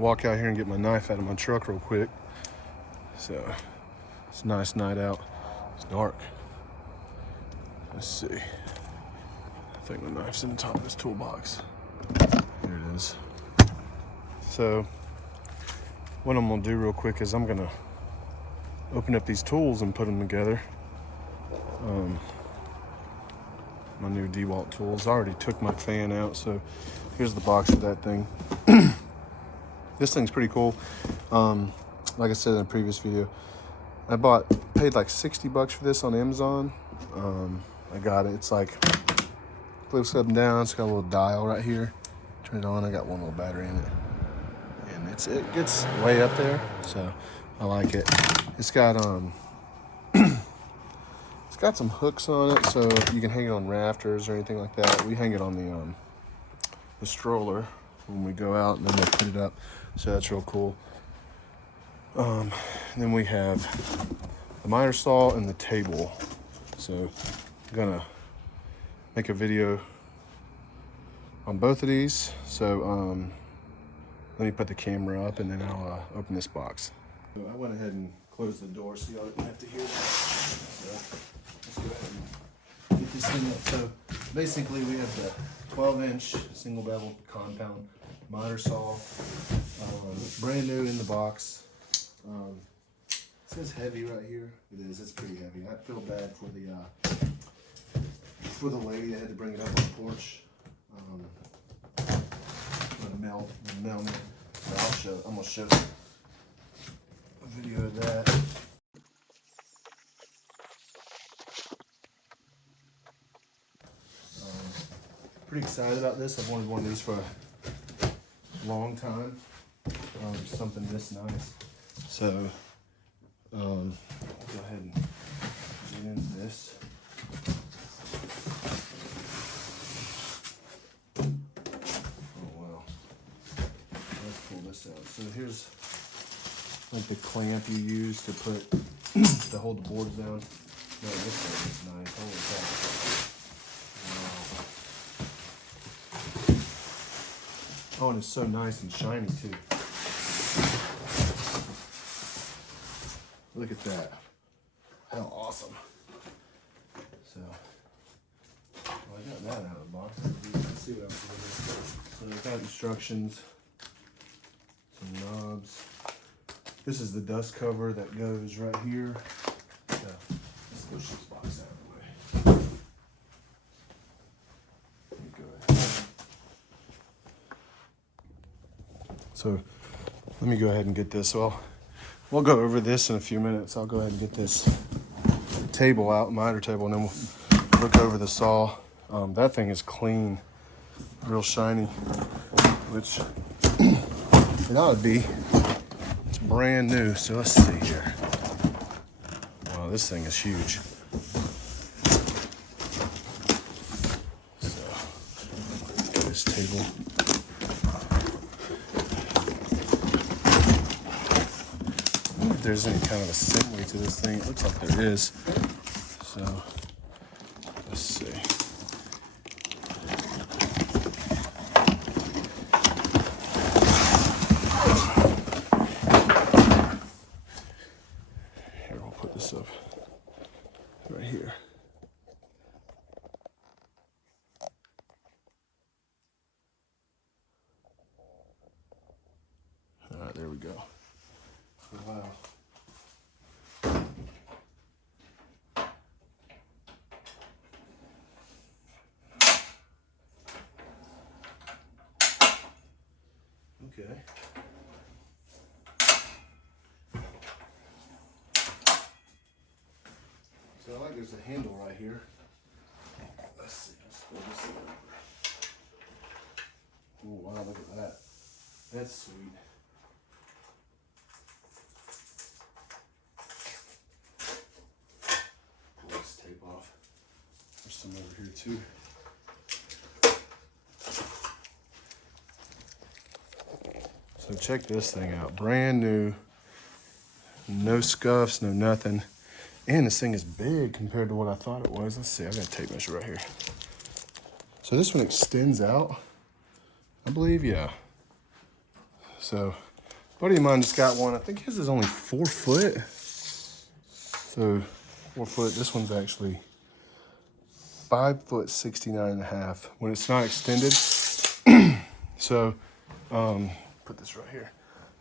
walk out here and get my knife out of my truck real quick. So it's a nice night out. It's dark. Let's see. I think the knife's in the top of this toolbox. Here it is. So what I'm gonna do real quick is I'm gonna open up these tools and put them together. My new Dewalt tools. I already took my fan out, so here's the box for that thing. This thing's pretty cool. Like I said in the previous video, I paid like 60 bucks for this on Amazon. I got it. It's like flips up and down. It's got a little dial right here. Turn it on. I got one little battery in it, and it gets way up there, so I like it. It's got it's got some hooks on it, so you can hang it on rafters or anything like that. We hang it on the stroller when we go out, and then they put it up, so that's real cool. And then we have the miter saw and the table. So I'm gonna make a video on both of these. So let me put the camera up and then I'll open this box. So I went ahead and closed the door so y'all didn't have to hear that. So let's go ahead and get this thing up. So basically we have the 12-inch single bevel compound miter saw, brand new in the box. It says heavy right here. It is. It's pretty heavy. I feel bad for the lady that had to bring it up on the porch. The mailman. So I'm gonna show a video of that. Pretty excited about this. I've wanted one of these for a long time. Something this nice. So I'll go ahead and get into this. Oh wow. Let's pull this out. So here's like the clamp you use to hold the boards down. No, this thing is nice. Holy cow. Wow. Oh, and it's so nice and shiny too. Look at that. How awesome. So, well, I got that out of the box. Let's see what else is in there. So I've got instructions, some knobs. This is the dust cover that goes right here. So let's push this box out of the way. Let me go ahead. So let me go ahead and get this. Well, we'll go over this in a few minutes. I'll go ahead and get this table out, miter table, and then we'll look over the saw. That thing is clean, real shiny, which it ought to be. It's brand new, so let's see here. Wow, this thing is huge. So, this table. If there's any kind of assembly to this thing. It looks like there is. So let's see. Here, we'll put this up right here. All right, there we go. Wow. Okay. So I like there's a handle right here. Let's see. Let's pull this over. Oh wow, look at that. That's sweet. Pull this tape off. There's some over here too. So check this thing out, brand new, no scuffs, no nothing. And this thing is big compared to what I thought it was. Let's see, I got a tape measure right here. So this one extends out, I believe, yeah. So buddy of mine just got one. I think his is only 4 foot. So 4 foot. This one's actually 5 foot 69.5 when it's not extended. So put this right here.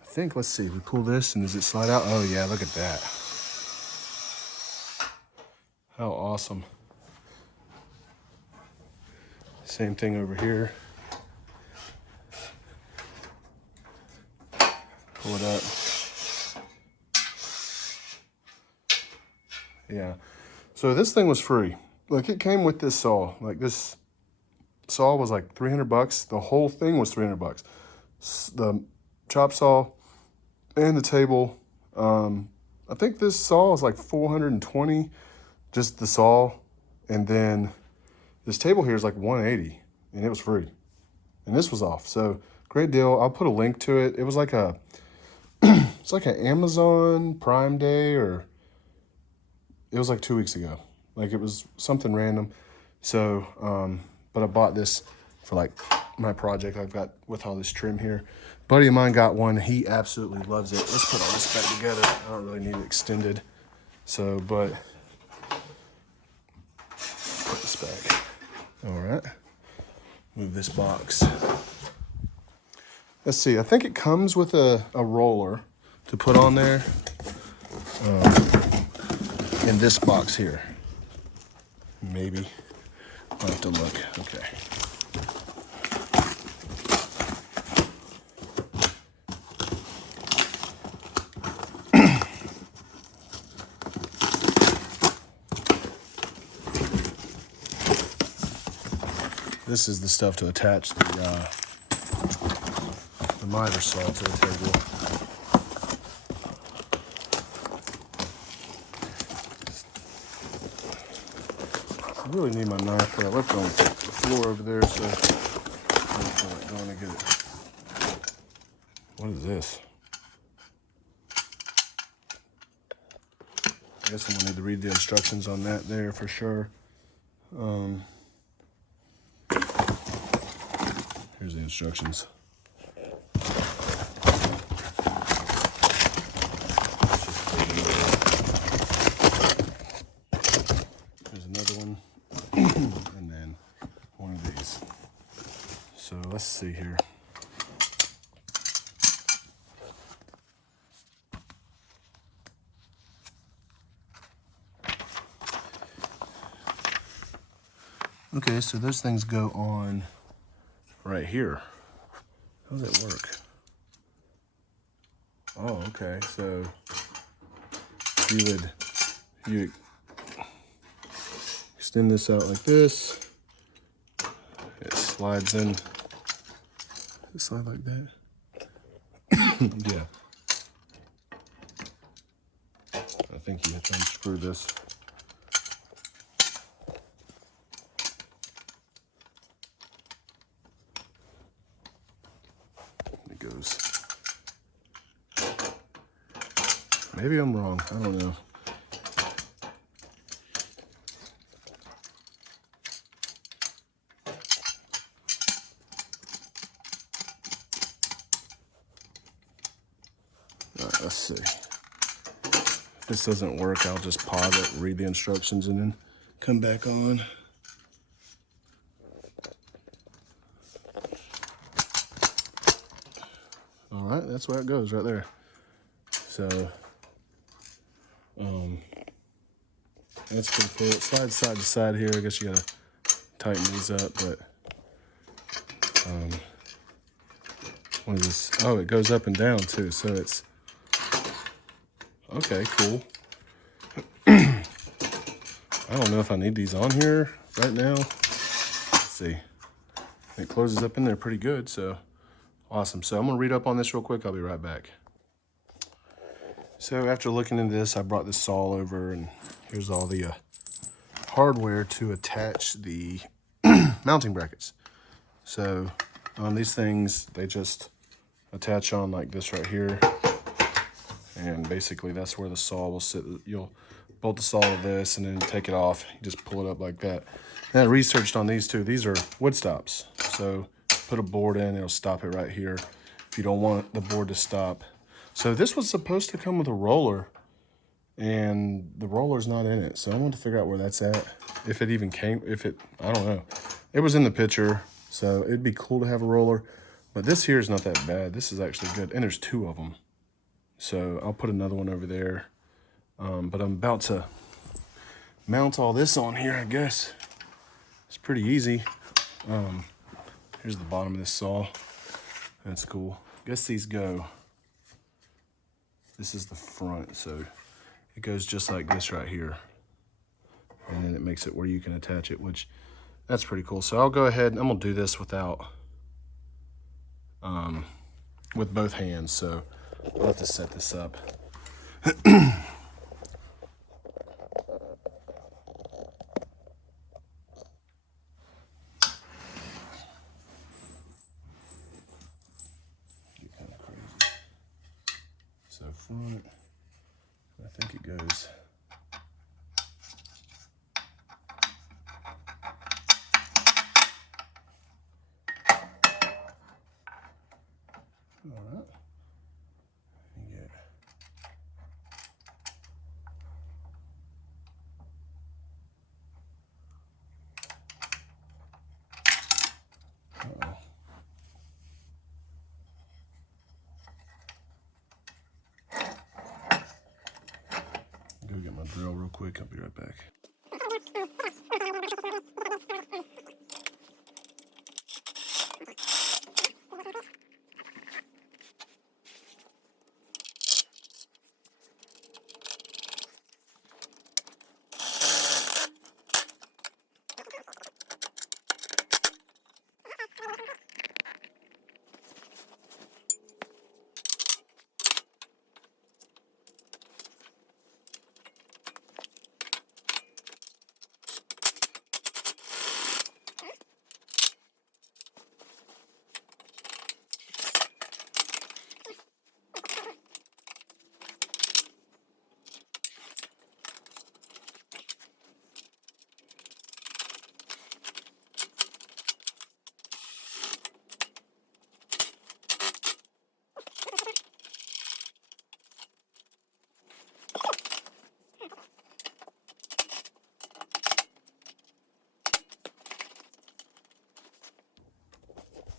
I think, let's see, we pull this and does it slide out? Oh yeah, look at that. How awesome. Same thing over here. Pull it up. Yeah. So this thing was free. Like, it came with this saw. Like, this saw was like 300 bucks. The whole thing was 300 bucks. The chop saw and the table. I think this saw is like 420, just the saw. And then this table here is like 180, and it was free. And this was off. So great deal. I'll put a link to it. It was like a, it's like an Amazon Prime Day, or it was like 2 weeks ago. Like, it was something random. So, but I bought this for like my project I've got with all this trim here. Buddy of mine got one. He absolutely loves it. Let's put all this back together. I don't really need it extended. So, but put this back. All right. Move this box. Let's see. I think it comes with a roller to put on there in this box here. Maybe. I'll have to look. Okay. This is the stuff to attach the miter saw to the table. I really need my knife, but I left it on the floor over there, so I'm going to get it. What is this? I guess I'm going to need to read the instructions on that there for sure. Here's the instructions. There's another one, and then one of these. So let's see here. Okay, so those things go on right here. How does it work? Oh, okay. So you extend this out like this. It slides in. Does it slide like that? Yeah. I think you have to unscrew this. It goes. Maybe I'm wrong. I don't know. Let's see. If this doesn't work, I'll just pause it, read the instructions, and then come back on. All right, that's where it goes right there. So, that's pretty cool. It slides side to side here. I guess you gotta tighten these up, but what is this? Oh, it goes up and down too. So it's okay, cool. I don't know if I need these on here right now. Let's see. It closes up in there pretty good, so awesome. So I'm gonna read up on this real quick. I'll be right back. So after looking into this, I brought this saw over, and here's all the hardware to attach the mounting brackets. So on these things, they just attach on like this right here. And basically that's where the saw will sit. You'll bolt the saw to this and then take it off. You just pull it up like that. And I researched on these two. These are wood stops. So put a board in, it'll stop it right here. If you don't want the board to stop, So this was supposed to come with a roller, and the roller's not in it. So I want to figure out where that's at. If it even came, I don't know. It was in the picture, so it'd be cool to have a roller. But this here is not that bad. This is actually good, and there's 2 of them. So I'll put another one over there. But I'm about to mount all this on here, I guess. It's pretty easy. Here's the bottom of this saw. That's cool. I guess these go. This is the front, so it goes just like this right here. And then it makes it where you can attach it, which that's pretty cool. So I'll go ahead and I'm gonna do this without, with both hands. So I'll have to set this up. So front, I think it goes. All right. Yeah. Uh-oh. Go get my drill real quick. I'll be right back.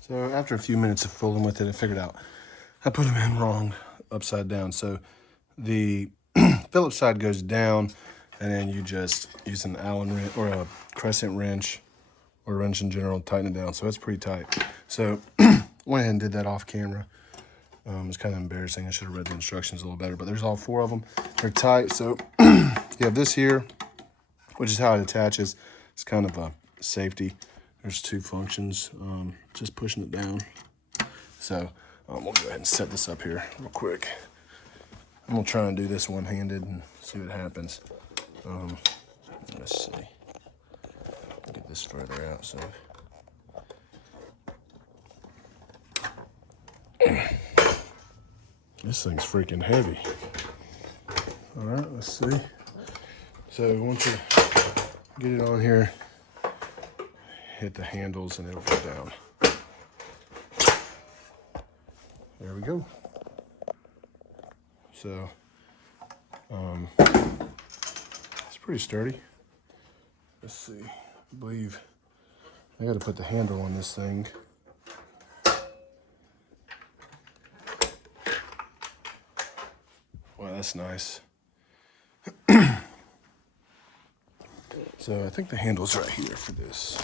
So after a few minutes of fooling with it, I figured out I put them in wrong, upside down. So the Phillips side goes down, and then you just use an Allen wrench or a crescent wrench or a wrench in general, tighten it down. So it's pretty tight. So went ahead and did that off camera. It's kind of embarrassing. I should have read the instructions a little better, but there's all 4 of them. They're tight. So you have this here, which is how it attaches. It's kind of a safety. There's 2 functions, just pushing it down. So we'll go ahead and set this up here real quick. I'm gonna try and do this one-handed and see what happens. Let's see. Get this further out. So this thing's freaking heavy. All right, let's see. So once you get it on here, hit the handles and it'll go down. There we go. So it's pretty sturdy. Let's see. I believe I got to put the handle on this thing. Wow, that's nice. So I think the handle's right here for this.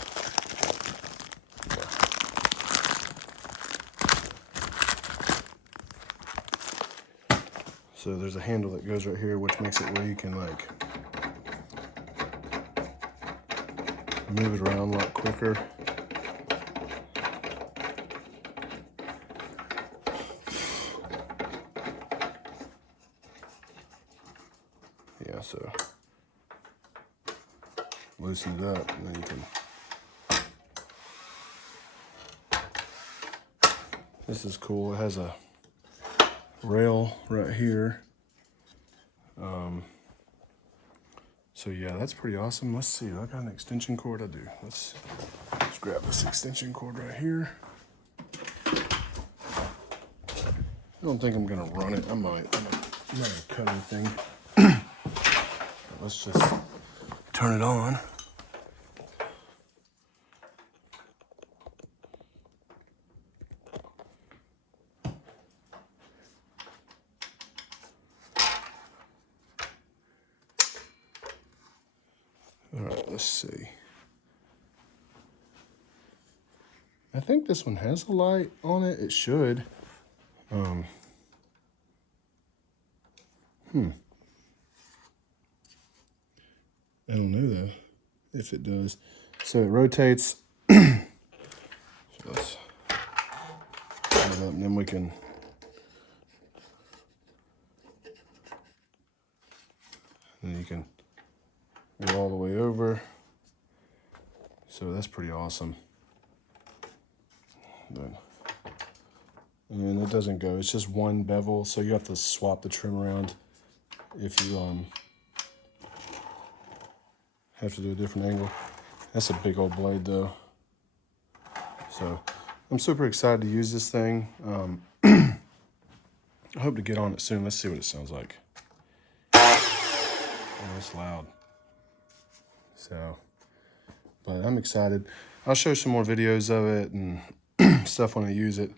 So there's a handle that goes right here, which makes it where you can like move it around a lot quicker. Yeah, so loosen it up and then you can. This is cool. It has a rail right here. So yeah, that's pretty awesome. Let's see, I got an extension cord. I do. Let's grab this extension cord right here. I don't think I'm gonna run it. I'm not gonna cut anything. Let's just turn it on. All right, let's see. I think this one has a light on it. It should. I don't know though if it does. So it rotates. So let's turn it up, and then we can. And you can go all the way over. So that's pretty awesome. And it doesn't go. It's just one bevel, so you have to swap the trim around if you have to do a different angle. That's a big old blade though. So I'm super excited to use this thing. I hope to get on it soon. Let's see what it sounds like. Oh, it's loud. So, but I'm excited. I'll show some more videos of it and stuff when I use it.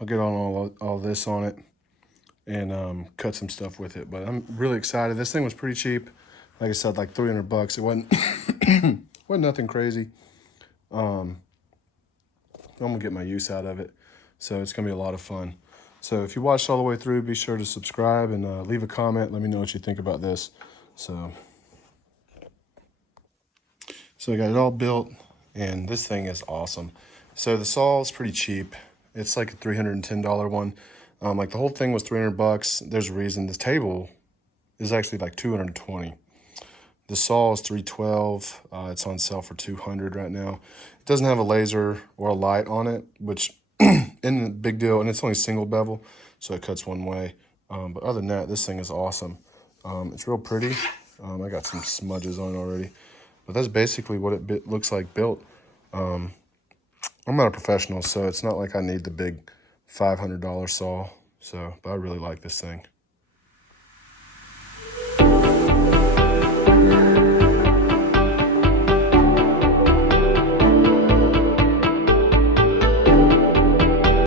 I'll get on all this on it and cut some stuff with it. But I'm really excited. This thing was pretty cheap. Like I said, like 300 bucks. It wasn't wasn't nothing crazy. I'm gonna get my use out of it. So it's gonna be a lot of fun. So if you watched all the way through, be sure to subscribe and leave a comment. Let me know what you think about this. So I got it all built, and this thing is awesome. So the saw is pretty cheap. It's like a $310 one. Like the whole thing was 300 bucks. There's a reason. The table is actually like 220. The saw is 312. It's on sale for 200 right now. It doesn't have a laser or a light on it, which isn't a big deal, and it's only single bevel, so it cuts one way. But other than that, this thing is awesome. It's real pretty. I got some smudges on it already, but that's basically what it looks like built. I'm not a professional, so it's not like I need the big $500 saw. So, but I really like this thing.